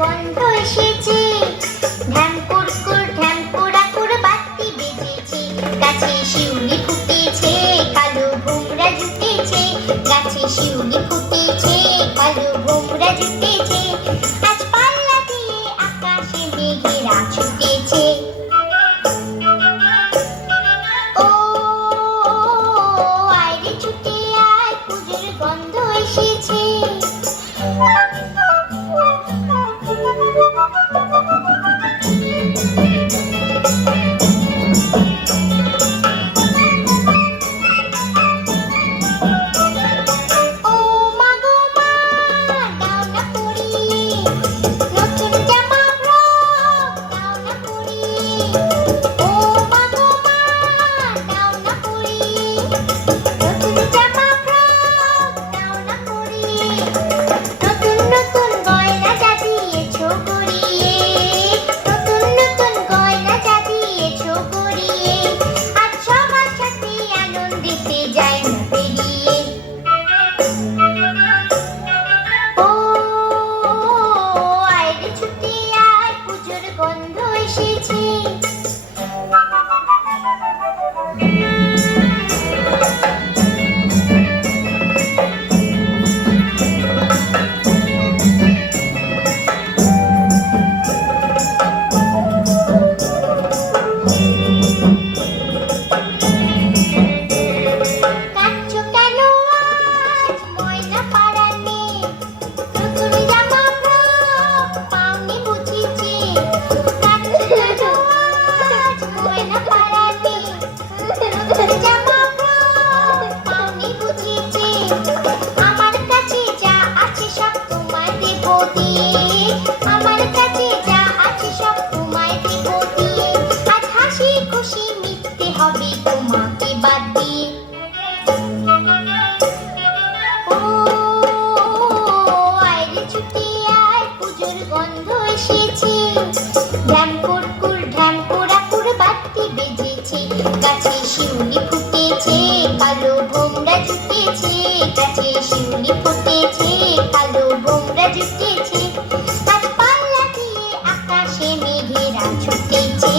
গন্ধ এসেছে, ঢ্যাম কুড়কুড় ঢ্যাম কুড়াকুড় বাতি বেজেছে, গাছে শিউলি ফুটেছে, কালো ভোমরা জুটেছে, গাছে শিউলি ফুটেছে, কালো ভোমরা জুটেছে, আজ পাল্লা দিয়ে আকাশে মেঘেরা ছুটেছে। ও আয়রে ছুটে আয়, পুজোর গন্ধ এসেছে। গন্ধ এসেছে। আমার কাছে যা আছে সব তোমায় দেব দিয়ে, আমার কাছে যা আছে সব তোমায় দেব দিয়ে, আজ হাসি খুশি মিটতে হবে তোমাকে বাদ দিয়ে। ও আয়রে ছুটে আয়, পুজোর গন্ধ এসেছে, ঢ্যাম কুড়কুড় ঢ্যাম কুড়াকুড় বাতি বেজেছে, গাছে শিউলি ফুটেছে, কালো ভোমরা জুটেছে, গাছে শিউলি ফুটেছে, কালো ভোমরা জুটেছে, আজ পাল্লা দিয়ে আকাশে মেঘেরা ছুটেছে।